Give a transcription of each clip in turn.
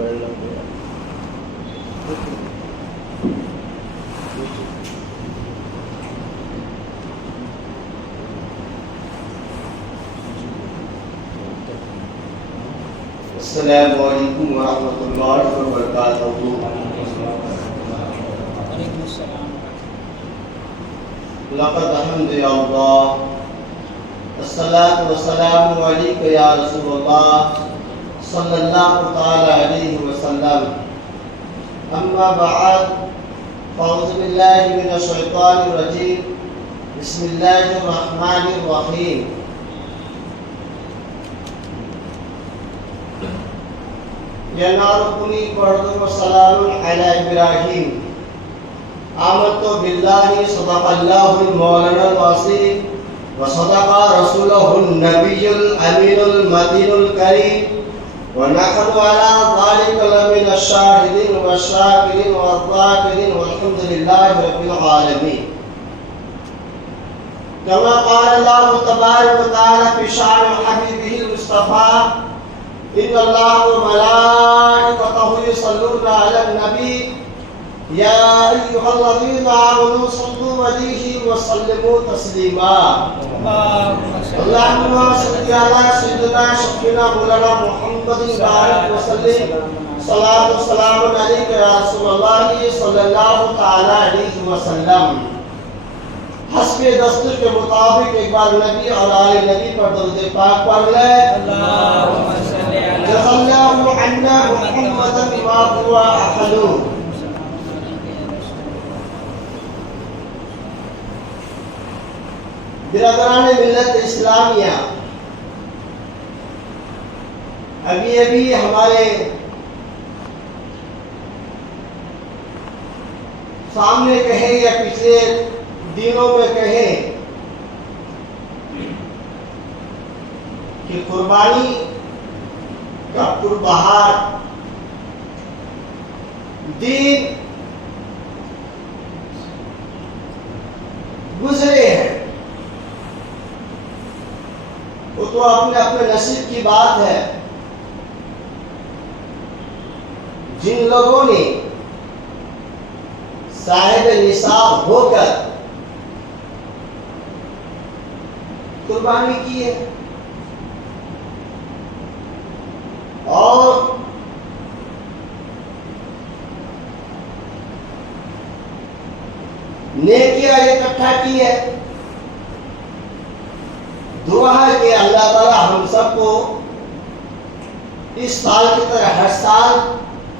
السلام علیکم ورحمۃ اللہ وبرکاتہ. وعلیکم السلام. لقد الحمد للہ الصلاۃ والسلام علیک یا رسول اللہ صلی اللہ تعالی علیہ وسلم. اما بعد فاعوذ باللہ من الشیطان الرجیم. بسم اللہ الرحمن الرحیم. یا نار کونی بردن و سلام علی ابراہیم. آمنت باللہ صدق اللہ المولانا العظیم وصدق رسولہ النبی الامین المتین الکریم ونحن على ذلك لمن الشاهدين والشاكرين والذاكرين والحمد لله رب العالمين. كما قال الله تبارك وتعالى في شأن حبيبه المصطفى إن الله وملائكته يصلون على النبي يا أيها الذين آمنوا صلوا عليه وسلموا تسليما. اللهم صل على سيدنا شفيعنا مولانا محمد بارك وسلم. صلاة والسلام عليك يا رسول الله صلى الله تعالى عليه وسلم. حسب دستور کے مطابق ایک بار نبی اور آل نبی پر درود پاک پڑھ لے. اللهم صل علی محمد ما هو احد. برادران ملت اسلامیہ، ابھی ہمارے سامنے کہیں یا پچھلے دنوں میں کہیں کہ قربانی کا پربہار دن گزرے ہیں. وہ تو اپنے اپنے نصیب کی بات ہے. جن لوگوں نے صاحب نصاب ہو کر قربانی کی ہے اور نیکیاں اکٹھا کی ہے، دعا ہے کہ اللہ تعالی ہم سب کو اس سال کی طرح ہر سال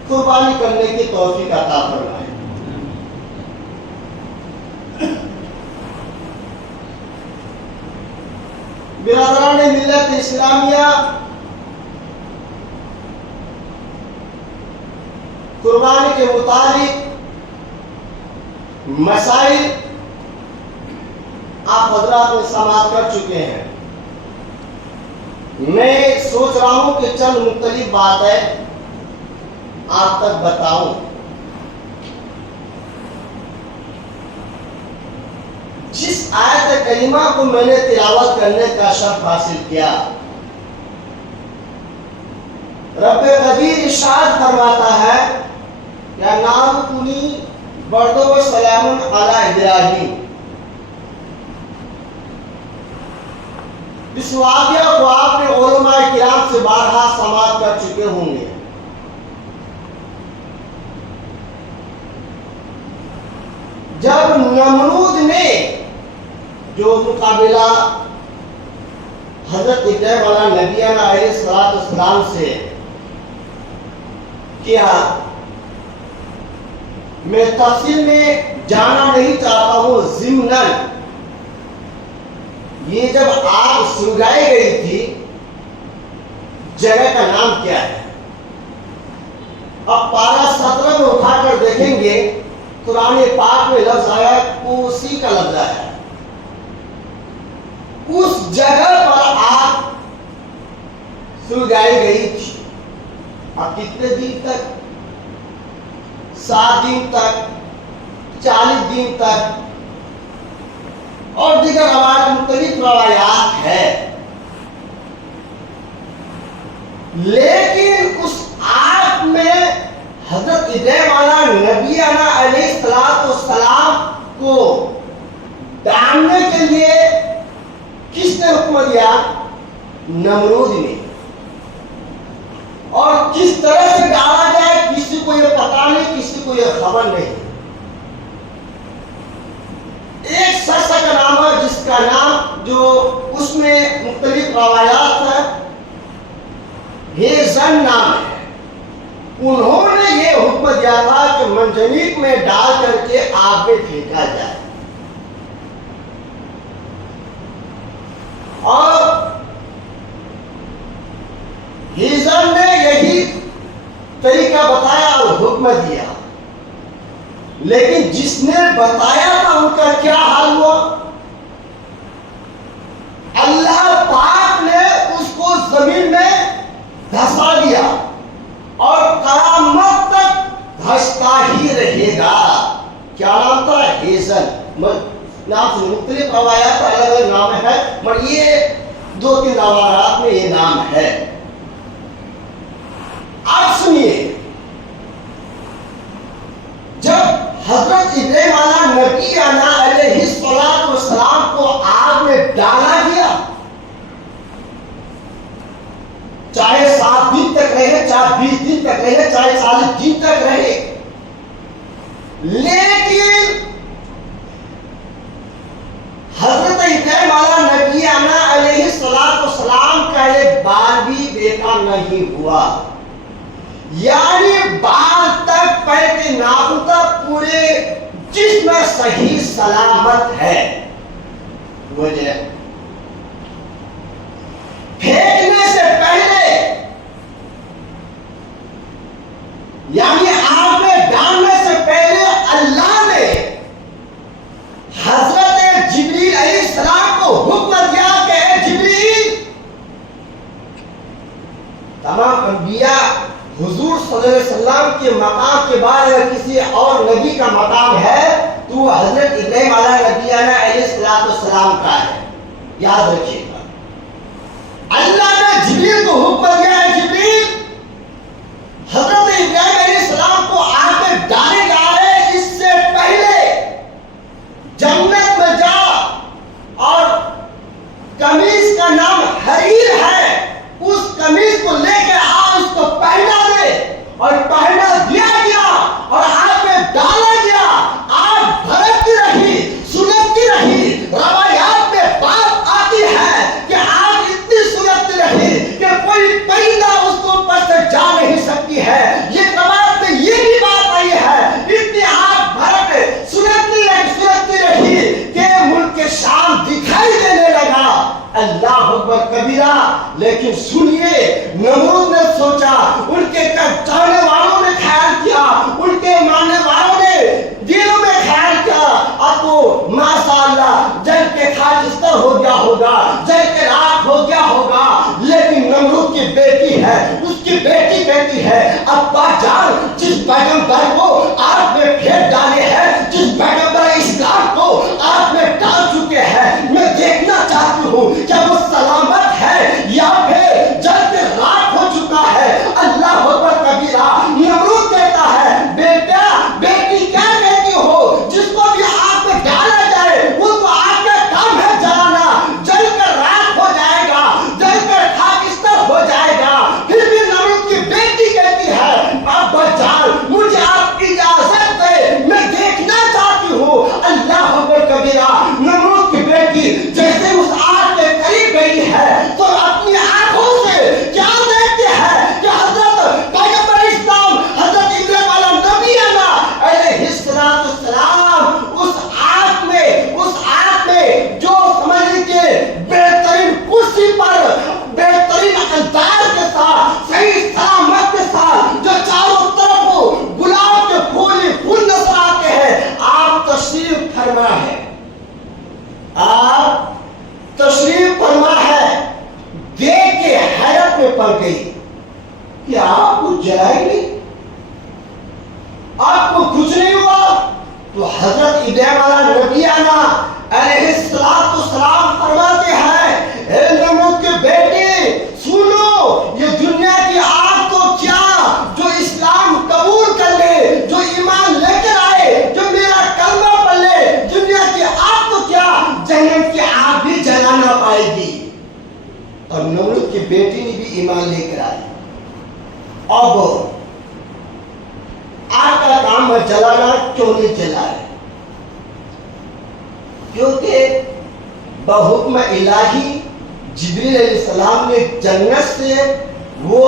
قربانی کرنے کی توفیق عطا فرمائے. برادران ملت اسلامیہ، قربانی کے متعلق مسائل آپ حضرات میں سماعت کر چکے ہیں. میں سوچ رہا ہوں کہ چند مختلف باتیں آپ تک بتاؤں. جس آیت کریمہ کو میں نے تلاوت کرنے کا شرف حاصل کیا، رب قدیر ارشاد فرماتا ہے یا نام کنی بردو و سلام علی ابراہیم. اس واقعہ کو آپ نے علماء کرام سے بارہا سماعت کر چکے ہوں گے. جب نمرود نے جو مقابلہ حضرت ابراہیم علیہ نبینا علیہ السلام سے کیا، میں تفصیل میں جانا نہیں چاہتا ہوں. ضمناً یہ جب آگ سلگائی گئی تھی، جگہ کا نام کیا ہے؟ اب پارہ 17 میں اٹھا کر دیکھیں گے، قرآن پاک میں لفظ آیا، کوسی کا لفظ آیا. اس جگہ پر آگ سلگائی گئی تھی. اب کتنے دن تک؟ 7 دن تک، 40 دن تک، اور دیگر مختلف روایات ہے. لیکن اس آگ میں نمرود نے، اور کس طرح سے ڈالا جائے کسی کو یہ پتا نہیں، کسی کو یہ خبر نہیں۔ ایک شخص کا نام ہے جس کا نام جو اس میں مختلف روایات ہے، ہیزن نام ہے۔ انہوں نے یہ حکم دیا تھا کہ منجنیق میں ڈال کر کے آگ میں پھینکا جائے، اور ہیزن نے یہی طریقہ بتایا اور حکم دیا، لیکن جس نے بتایا تھا ان کا کیا حال ہوا؟ اللہ پاک نے اس کو زمین میں دھسا دیا اور قیامت تک دھستا ہی رہے گا۔ کیا نام تھا؟ ہیزن۔ نام سے مختلف روایات الگ الگ نام ہے، مگر یہ 2-3 روایات میں یہ نام ہے۔ اب سنیے، جب حضرت ابراہیم نبی علیہ السلام کو آگ میں ڈالا گیا، چاہے 7 دن تک رہے، چاہے 20 دن تک رہے، چاہے 40 دن تک رہے، لیکن حضرت ابراہیم نبی علیہ السلام کا ایک بال بھی بیٹا نہیں ہوا، یعنی بال تک پیر کے ناخن تک پورے جسم صحیح سلامت ہے۔ وجہ پھینکنے سے پہلے، یعنی آگ میں ڈالنے سے پہلے اللہ نے حضرت جبریل علیہ السلام کو حکم دیا کہ اے جبریل، تمام انبیاء حضور صلی اللہ علیہ وسلم کے مقام کے بعد اگر کسی اور نبی کا مقام ہے تو حضرت ابراہیم علیہ السلام کا ہے، یاد رکھیے گا۔ اللہ نے جبریل کو حکم دیا ہے، جبریل حضرت ابراہیم علیہ السلام کو آگ میں ڈالے جا رہے، اس سے پہلے جنت میں جا اور قمیص کا نام حریر ہے، اس قمیص کو لے کے آ، اس کو پہنا دے، اور پہنا دیا گیا اور آگ میں ڈالا گیا۔ آگ بھڑکتی رہی، سلگتی رہی، روایات میں بات آتی ہے کہ آگ اتنی سلگتی رہی کہ کوئی پرندہ اس کو اوپر سے جا نہیں سکتی ہے۔ یہ روایت میں یہ بھی بات آئی ہے، اتنی آگ بھڑک سلگتی رہی کہ ملک شام دکھائی دینے لگا۔ اللہ اکبر کبیرہ۔ لیکن سنیے، نمرود نے سوچا، ان کے چاہنے والوں نے خیال کیا، ان کے ماننے والوں نے دلوں میں خیال کیا، اب تو ماشاءاللہ جل کے خاکستر ہو گیا ہوگا، جل کے راکھ ہو گیا ہوگا۔ لیکن نمرود کی بیٹی ہے، اس کی بیٹی کہتی ہے، ابا جان، جس پیغمبر کو آگ میں پھینک ڈالے ہیں، جس پیغمبر اسلام کو آگ میں ڈال چکے ہیں، میں دیکھنا چاہتی ہوں کیا وہ سلامت ہے یا پھر جل کے راکھ ہو چکا ہے۔ اللہ اکبر کبیرہ۔ نمرود کہتا ہے، بیٹا بیٹی کیا کہتی ہو؟ جس کو بھی آگ میں ڈالا جائے وہ تو آگ کا کام ہے جلانا، جل کر راکھ ہو جائے گا، جل کر خاکستر ہو جائے گا۔ پھر بھی نمرود کی بیٹی کہتی ہے، ابا جان، مجھے آپ کی اجازت دے، میں دیکھنا چاہتی ہوں۔ اللہ اکبر کبیرہ۔ نمرود کی بیٹی جیسے اس آگ کے قریب گئی ہے تو اپنی آنکھوں سے کیا دیکھتے ہیں کہ حضرت پیغمبر اسلام، حضرت ابراہیم نبی علیہ السلام اس آگ میں جو سمجھ لیجیے بہترین کرسی پر، بہترین انداز کے ساتھ، صحیح سلامت کے ساتھ، جو چاروں طرف گلاب کے پھول نظر آتے ہیں، آپ تشریف فرما ہے، آپ تشریف فرما ہے۔ دیکھ کے حیرت میں پڑ گئی کہ آپ کو جلائے نہیں، آپ کو کچھ نہیں ہوا؟ تو حضرت ابراہیم نبی علیہ السلام فرماتے ہیں، اے نمرود کے بیٹے سنو، یہ دنیا کی آگ تو کیا، جو اسلام قبول کر لے، جو ایمان لے کر آئے، جو میرا کلمہ پڑھ لے، دنیا کی آگ تو کیا، جہنم کی آگ بھی جلا نہ پائے گی۔ اور نمرود کی اب آپ کا کام ہے جلانا، کیوں نہیں جلائے؟ کیونکہ بحکم الہی جبریل علیہ السلام نے جنت سے وہ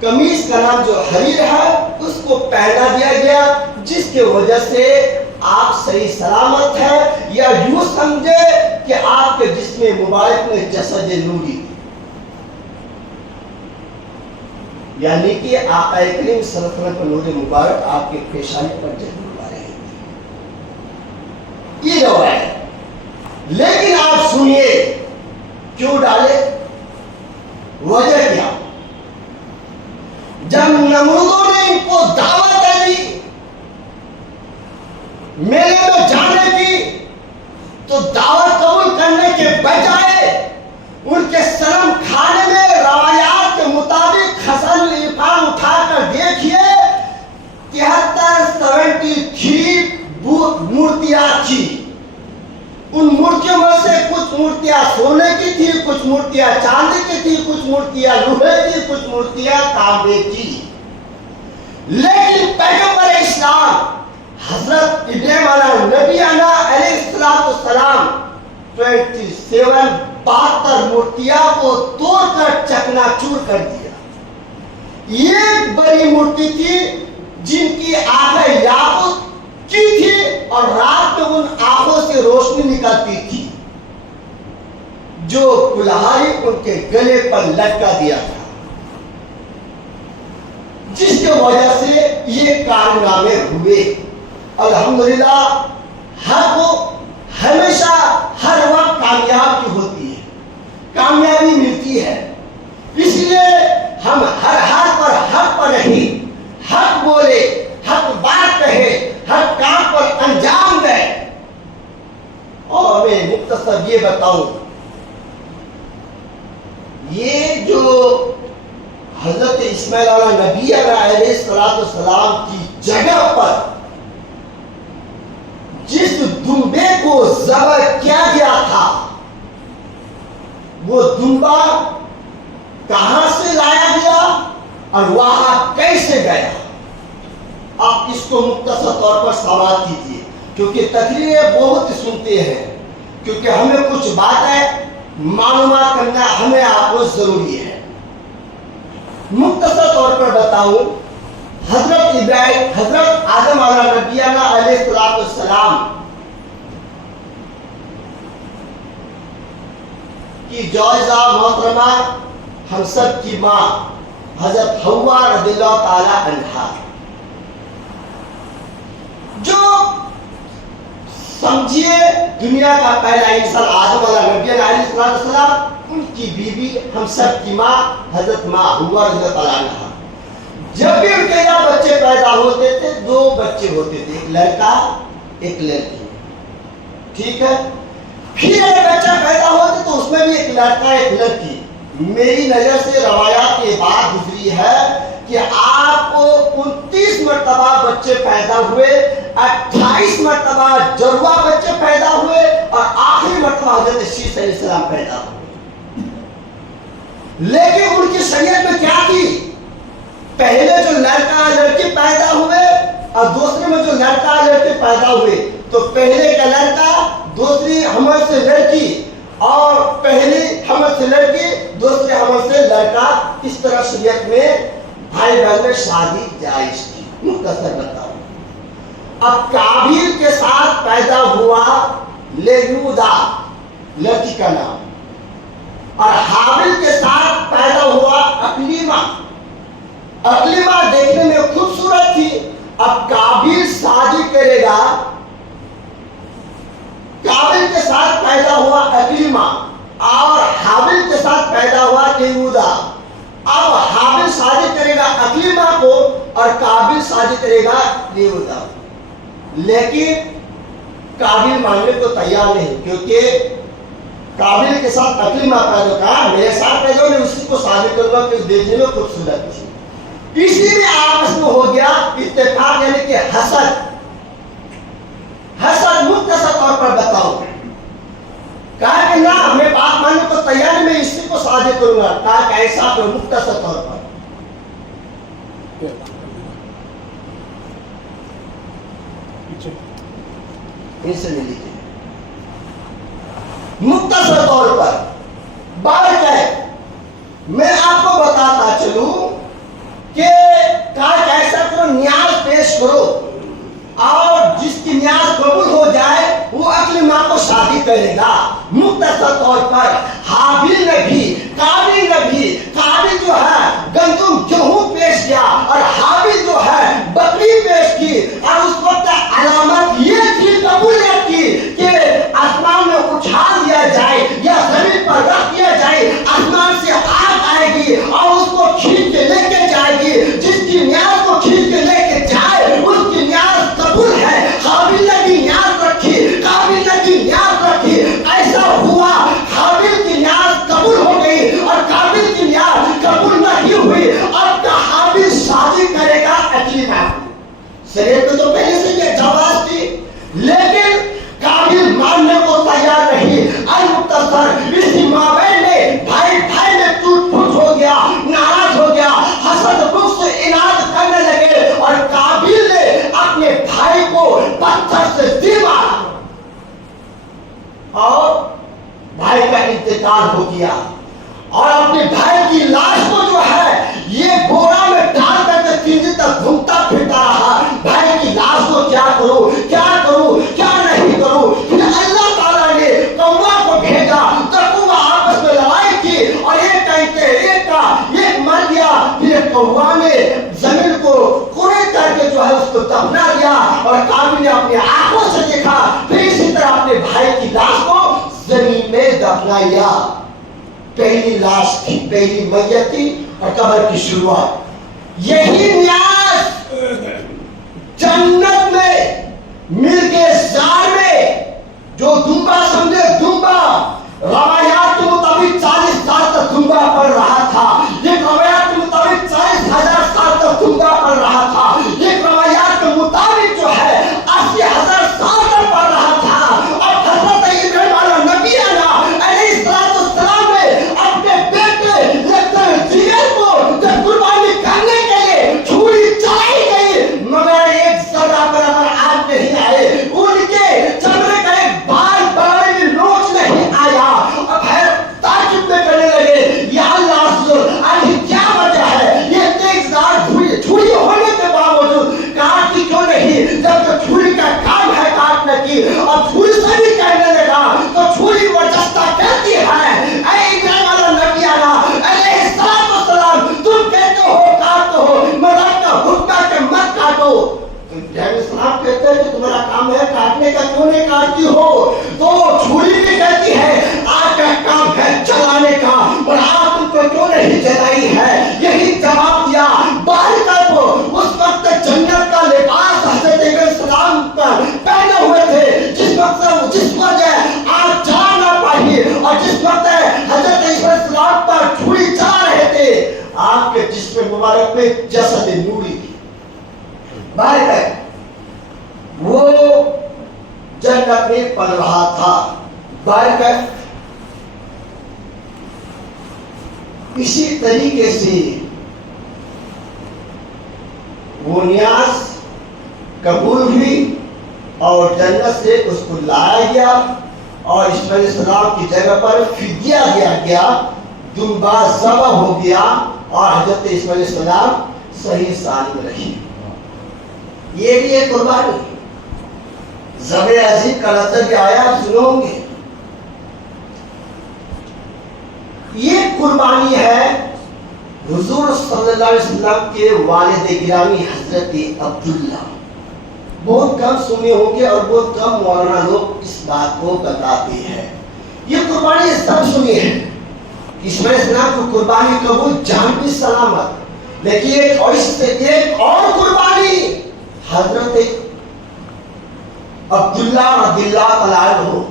قمیص کا نام جو حریر ہے اس کو پہنا دیا گیا، جس کی وجہ سے آپ صحیح سلامت ہیں، یا یوں سمجھے کہ آپ کے جسم مبارک میں جسد نوری، یعنی کہ آقا کریم صلی اللہ علیہ وسلم کا نور مبارک آپ کے پیشانی پر جلوہ رہے تھے، یہ روایت ہے۔ لیکن آپ سنیے کیوں ڈالے، وجہ کیا؟ جب نمرودوں نے ان کو دعوت دی میلے میں جانے کی، تو دعوت قبول کرنے کے بجائے ان کے شرم کھانے میں روایات کے مطابق حسن عرفان اٹھا کر دیکھیے 73 مورتیاں تھی۔ ان مورتیوں میں سے کچھ مورتیاں سونے کی تھی، کچھ مورتیاں چاندی کی تھی، کچھ مورتیاں لوہے کی، کچھ مورتیاں تانبے کی۔ لیکن پیغمبر اسلام حضرت ابراہیم علیہ السلام 72 مورتیاں کو توڑ کر چکنا چور کر دیا۔ ایک بڑی مورتی تھی جن کی آنکھیں یاقوت کی تھی اور رات میں ان آنکھوں سے روشنی نکلتی تھی، جو کلہاڑی ان کے گلے پر لٹکا دیا تھا، جس کی وجہ سے یہ کارنامے ہوئے۔ الحمدللہ ہر کو ہمیشہ ہر وقت کامیابی ہوتی ہے، کامیابی ملتی ہے، اس لیے ہم ہر حال پر حق پر نہیں، حق بولے، حق بات کہے، ہر کام پر انجام دے۔ اور میں مختصر یہ بتاؤں، یہ جو حضرت اسماعیل نبی علیہ السلام کی جگہ پر جس دمبے کو ذبح کیا گیا تھا، وہ دمبا کہاں سے لایا گیا اور وہاں کیسے گیا؟ آپ اس کو مختصر طور پر سماعت کیجیے، کیونکہ تقریریں بہت سنتے ہیں، کیونکہ ہمیں کچھ باتیں معلومات کرنا ہمیں آپ کو ضروری ہے۔ مختصر طور پر بتاؤں، حضرت آدم علیہ السلام کی جائزہ محترمہ ہم سب کی ماں حضرت حوا رضی اللہ تعالی عنہا، جو سمجھیے دنیا کا پہلا انسان آدم علیہ السلام، ان کی بیوی ہم سب کی ماں حضرت ماں حوا رضی اللہ تعالی عنہا، جب بھی ان کے یہاں بچے پیدا ہوتے تھے 2 بچے ہوتے تھے، ایک لڑکا ایک لڑکی، ٹھیک ہے؟ پھر ایک بچہ پیدا ہوتے تو اس میں بھی ایک لڑکا ایک لڑکی۔ میری نظر سے روایات کے بعد گزری ہے کہ آپ کو 29 مرتبہ بچے پیدا ہوئے، 28 مرتبہ جڑواں بچے پیدا ہوئے، اور آخری مرتبہ حضرت عیسیٰ علیہ السلام پیدا ہوئے۔ لیکن ان کی شریعت میں کیا تھی؟ پہلے جو لڑکا لڑکی پیدا ہوئے اور دوسرے میں جو لڑکا لڑکی پیدا ہوئے، تو پہلے کا لڑکا دوسری حمل سے لڑکی، اور پہلی حمل سے لڑکی دوسری حمل سے لڑکا، اس طرح شریعت میں بھائی بہن میں شادی جائز تھی۔ مختصر بتاؤں، اب قابیل کے ساتھ پیدا ہوا لیہودا لڑکی کا نام، اور حابل کے ساتھ پیدا ہوا اقلیمہ۔ اقلیمہ دیکھنے میں خوبصورت تھی۔ اب قابیل شادی کرے گا، قابل کے ساتھ پیدا ہوا اقلیمہ، اور حابل کے ساتھ پیدا ہوا لیہودا۔ اب حابل شادی کرے گا اقلیمہ کو اور قابل شادی کرے گا لیہودا، لیکن قابل ماننے کو تیار نہیں، کیونکہ قابل کے ساتھ اقلیمہ پیدا کہا میرے ساتھ پیدا میں اسی کو شادی کروں گا، کہ دیکھنے میں خوبصورت تھی۔ اسی میں آپس میں ہو گیا اتفاق، یعنی کہ حسد۔ مختصر طور پر بتاؤ، کہا کہ نہ میں بات ماننے کو تیار، میں اسی کو شادی کروں گا. کہا کہ ایسا تو مختصر طور پر ان سے لے لیجیے. مختصر طور پر بات ہے، میں آپ کو بتاتا چلوں کہ ایسا کرو، نیاز پیش کرو اور جس کی نیاز قبول ہو جائے وہ اپنی ماں کو شادی کرے گا. مختصر طور پر حابیل نے بھی قابل جو ہے گندم گیہوں پیش کیا اور حابیل جو ہے بکری پیش کی. اور اس وقت علامت یہ تھی، قبولیت کی کہ آسمان میں اٹھا دیا جائے یا زمین پر رکھ دیا جائے، آسمان سے آگ آئے گی اور اس کو کھینچ کے لے کے جائے گی. جس کی نیاز کو کھینچ کے لے کے جائے اس کی نیاز قبول ہے. حابیل نے بھی نیاز رکھی، قابل نے بھی نیاز رکھی. ایسا ہوا حابیل کی نیاز قبول ہو گئی اور قابل کی نیاز قبول نہیں ہوئی. اب کا حابیل شادی کرے گا اکیلی ماں. شریعت میں تو پہلے سے یہ جواز تھی لیکن قابل ماننے کو تیار نہیں. المختصر اسی مابین میں بھائی میں ٹوٹ پھوٹ ہو گیا، ناراض ہو گیا، حسد بغض اناد کرنے لگے اور قابل نے اپنے بھائی کو پتھر سے دل مارا اور بھائی کا انتقال ہو گیا. اور اپنے بھائی کی لاش کو جو ہے یہ بورا میں ڈال کر کے 3 دن تک گھومتا پھرتا رہا. بھائی کی لاش کو کیا کروں کیا نہیں کروں. اللہ تعالیٰ نے کوا کو بھیجا تو کوا آپس میں لڑائی کی اور ایک مر گیا. پھر کوا نے زمین کو کوڑے کر کے جو ہے اس کو دفنا دیا اور قابل نے اپنی آنکھوں سے دیکھا. پھر اسی طرح اپنے بھائی کی لاش کو زمین میں دفنایا. پہلی لاش تھی، پہلی میت تھی اور قبر کی شروعات. یہی نیاز جنت میں مل کے زار میں جو دنبا سمجھے دنبا، روایات کے مطابق 40 سال تک دنبا پڑ رہا تھا. ایک روایات کے مطابق 40,000 سال تک دنبا پڑ رہا تھا. ایک روایات کے مطابق جو ہے 80,000 سال تک پڑ رہا تھا. اور حضرت ابراہیم علیہ السلام نے اپنے بیٹے جگر کو جب قربانی کرنے کے لیے چھری چلائی گئی مگر ایک ذرہ برابر آگ نہیں آئے. ان کے چمڑے کا ایک بال بڑھنے میں نوچ نہیں آیا. اب ہے تعجب میں کرنے لگے، یا اللہ کیا وجہ ہے یہ تیزدار چھری ہونے کے باوجود کاٹتی کیوں نہیں؟ جب تو چھری کا کام ہے کاٹنے کی اور چھری سے بھی کہنے لگا تو چھری وجستہ کہتی ہے اے ابراہیم علیہ السلام تم کہتے ہو کاٹو ہو، مگر کا حکم کہ مت کاٹو. ابراہیم السلام کہتے ہیں کہ تمہارا کام ہے کاٹنے کا، کیوں نہیں کاٹتی ہو؟ تو چھری بھی کہتی ہے آگ کا کام ہے جلانے کا اور آگ تم کو کیوں نہیں جلائی ہے؟ یہی جواب دیا. بارکہ کو اس وقت جنت کا لباس حضرت ابراہیم السلام پر پہنے ہوئے تھے جس وجہ آگ جا نہ پائی اور جس وقت حضرت ابراہیم السلام پر چھری چلا رہے تھے آپ کے جسم مبارک میں جسد نوری تھی. بارکہ وہ جنت میں پڑ رہا تھا. بارکہ اسی طریقے سے وہ نیاز قبول ہوئی اور جنت سے اس کو لایا گیا اور اسماعیل السلام کی جگہ پر فدیہ دیا گیا. دنبا ذبح ہو گیا اور حضرت اسماعیل السلام صحیح سالم رہی. یہ بھی ایک قربانی. ذبح عظیم کا لفظ بھی آیا آپ سنو گے. یہ قربانی ہے حضور صلی اللہ علیہ وسلم کے والد گرامی حضرت عبداللہ. بہت کم سنے ہوں گے اور بہت کم مولانا لوگ اس بات کو بتاتے ہیں. یہ قربانی سب سنی ہے. اسماعیل السلام کو قربانی قبول، جان بھی سلامت. لیکن ایک اور قربانی حضرت عبداللہ رضی اللہ تعالیٰ عنہ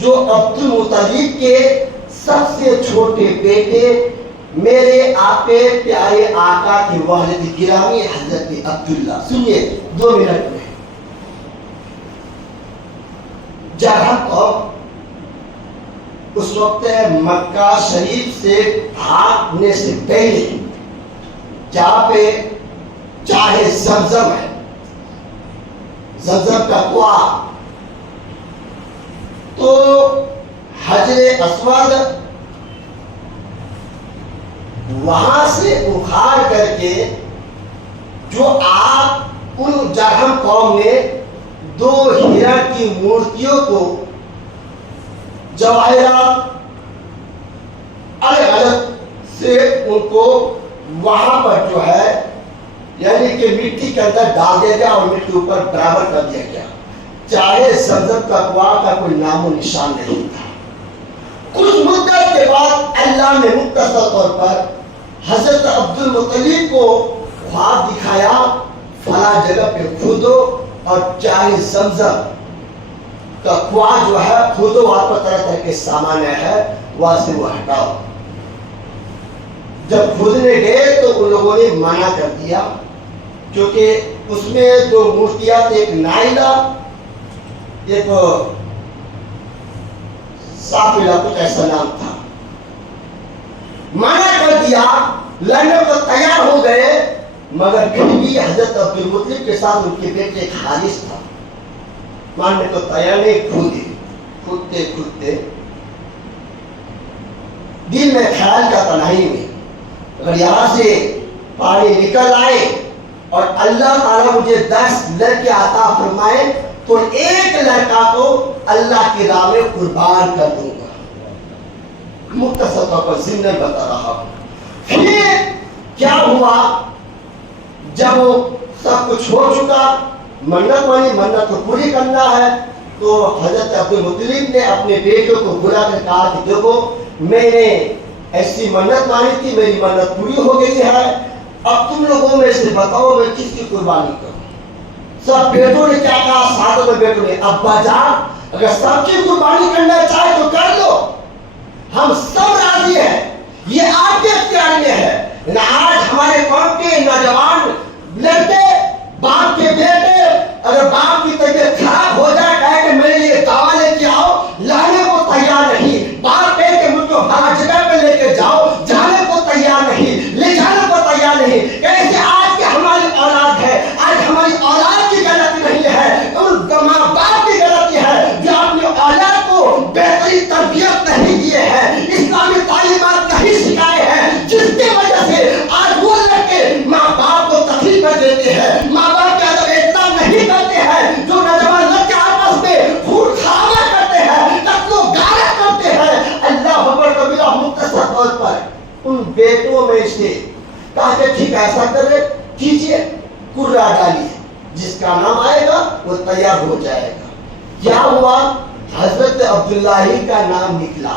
جو عبد المطلب کے سب سے چھوٹے بیٹے میرے آپے پیارے آقا کے والد گرامی حضرت عبداللہ. سنیے 2 منٹ میں. جہاں اس وقت مکہ شریف سے بھاگنے سے پہلے جہاں پہ چاہے زمزم ہے، زمزم کا کنواں، تو حجر اسود وہاں سے اکھاڑ کر کے جو آپ ان جرہم قوم نے دو ہرن کی مورتیوں کو جواہرات الگ الگ سے ان کو وہاں پر جو ہے یعنی کہ مٹی کے اندر ڈال دیا گیا اور مٹی اوپر برابر کر دیا گیا، چاہے زمزم کا کنواں کا کوئی نام و نشان نہیں تھا۔ کچھ مدت کے بعد اللہ نے مختصر طور پر حضرت عبد المطلب کو خواب دکھایا، فلاں جگہ پہ کھودو اور چاہے زمزم کا کنواں جو ہے کھودو، وہاں پر طرح طرح کے سامان ہے وہاں سے وہ ہٹاؤ۔ جب کھودنے گئے تو ان لوگوں نے منع کر دیا، کیونکہ اس میں دو مورتیاں تھیں، ایک نائلہ ایک سافلہ، کچھ ایسا نام تھا، منع کر دیا، لڑنے کو تیار ہو گئے، مگر پھر بھی حضرت عبد المطلب کے ساتھ ان کے بیٹے ایک حارث تھا، ماننے کو تیار نہیں، کھودتے کھودتے دل میں خیال کا تنہائی میں اگر یہاں سے پانی نکل آئے اور اللہ تعالیٰ مجھے 10 لڑکے عطا فرمائے تو ایک لڑکا کو اللہ کی راہ میں قربان کر دوں گا۔ مختصر طور پر ضمن بتا رہا ہوں۔ پھر کیا ہوا، جب وہ سب کچھ ہو چکا، منت مانی، منت کو پوری کرنا ہے، تو حضرت عبد المطلب نے اپنے بیٹوں کو بلا کر کہا کہ دیکھو میں نے ایسی منت مانی تھی، میری منت پوری ہو گئی ہے، اب تم لوگوں میں سے بتاؤ میں کس کی قربانی کروں۔ سب بیٹوں نے کیا کہا، ساتوں میں بیٹوں نے، ابا جان اگر سب کی قربانی کرنا چاہے تو کر لو، ہم سب راضی ہیں، یہ آپ کے اختیار میں ہے۔ آج ہمارے قوم کے نوجوان لڑکے، باپ کے بیٹے، اگر باپ کی طبیعت خراب ہو جائے کہے کہ میرے لیے دعویٰ لے کے آؤ، لانے کو تیار نہیں، باپ کہے کہ مجھ کو بڑا جگہ پہ لے کے جاؤ، جانے کو تیار نہیں، لے جانے کو تیار نہیں۔ کیسے آج کی ہماری اولاد ہے، آج ہماری اولاد کی غلطی نہیں ہے، ان ماں باپ کی غلطی ہے جو اپنی اولاد کو بہترین تربیت نہیں دیے ہیں، اسلامی تعلیمات نہیں سکھائے ہیں، جس کی وجہ سے آج وہ لڑکے ماں باپ کو تکلیف کر دیتے ہیں، ماں باپ کے ادب احترام نہیں کرتے ہیں، جو نوجوان لڑکے آپس میں خون خرابہ کرتے ہیں، قتل و غارت کرتے ہیں۔ اللہ اکبر کبیرہ، مختصر طور پر ان بیٹوں میں سے کہا کہ ٹھیک ایسا کرے، کیجئے، قرہ ڈالیے، جس کا نام آئے گا وہ تیار ہو جائے گا۔ کیا ہوا، حضرت عبداللہ کا نام نکلا۔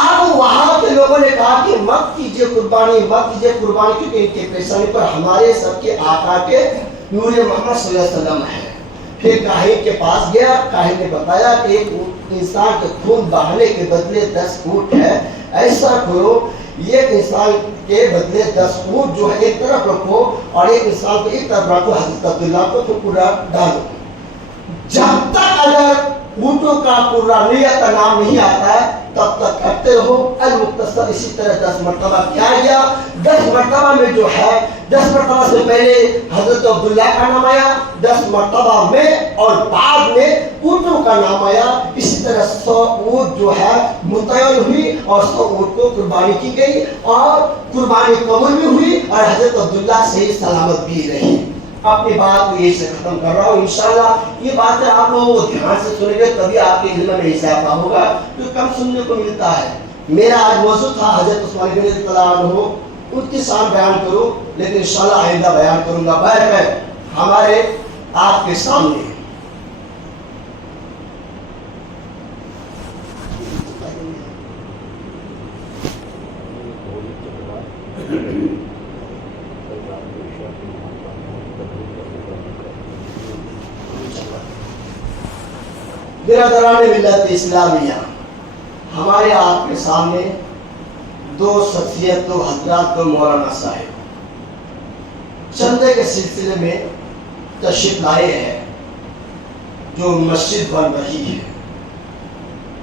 اب وہاں کے لوگوں نے کہا کہ مت کیجئے قربانی، مت کیجئے قربانی، کیونکہ ان کے پیشانی پر ہمارے سب کے آقا کے نور محمد صلی اللہ علیہ وسلم ہے۔ پھر کاہن کے پاس گیا، کاہن نے بتایا کہ ایک انسان کے خون بہانے کے بدلے 10 اونٹ ہے، ایسا کرو ایک انسان کے بدلے 10 اونٹ جو ہے ایک طرف رکھو اور ایک انسان کو ایک طرف رکھو، حضرت عبداللہ کو پھر قرہ ڈالو۔ جب تک اگر اونٹوں کا قرہ نیت کا نام نہیں آتا ہے تب تک کرتے رہو۔ المختصر اسی طرح 10 مرتبہ کیا گیا۔ 10 مرتبہ میں جو ہے 10 مرتبہ سے پہلے حضرت عبداللہ کا نام آیا، 10 مرتبہ میں اور بعد میں اونٹوں کا نام آیا۔ اسی طرح 100 اونٹ جو ہے متعین ہوئی اور 100 اونٹ کو قربانی کی گئی اور قربانی قبول بھی ہوئی اور حضرت عبداللہ صحیح سلامت بھی رہی۔ اپنی بات کو یہ سے ختم کر رہا ہوں۔ انشاءاللہ یہ باتیں آپ لوگوں کو دھیان سے سنیں گے تبھی آپ کے علم میں اضافہ ہوگا، جو کم سننے کو ملتا ہے۔ میرا آج موضوع تھا حضرت عثمان بن عفان رضی اللہ عنہ، ان کی شان بیان کروں، لیکن انشاءاللہ آئندہ بیان کروں گا۔ بہرکیف ہمارے آپ کے سامنے برادران ملت اسلامیہ، ہمارے آپ کے سامنے 2 شخصیت، 2 حضرات، 2 مولانا صاحب چندے کے سلسلے میں تشریف لائے ہیں۔ جو مسجد بن رہی ہے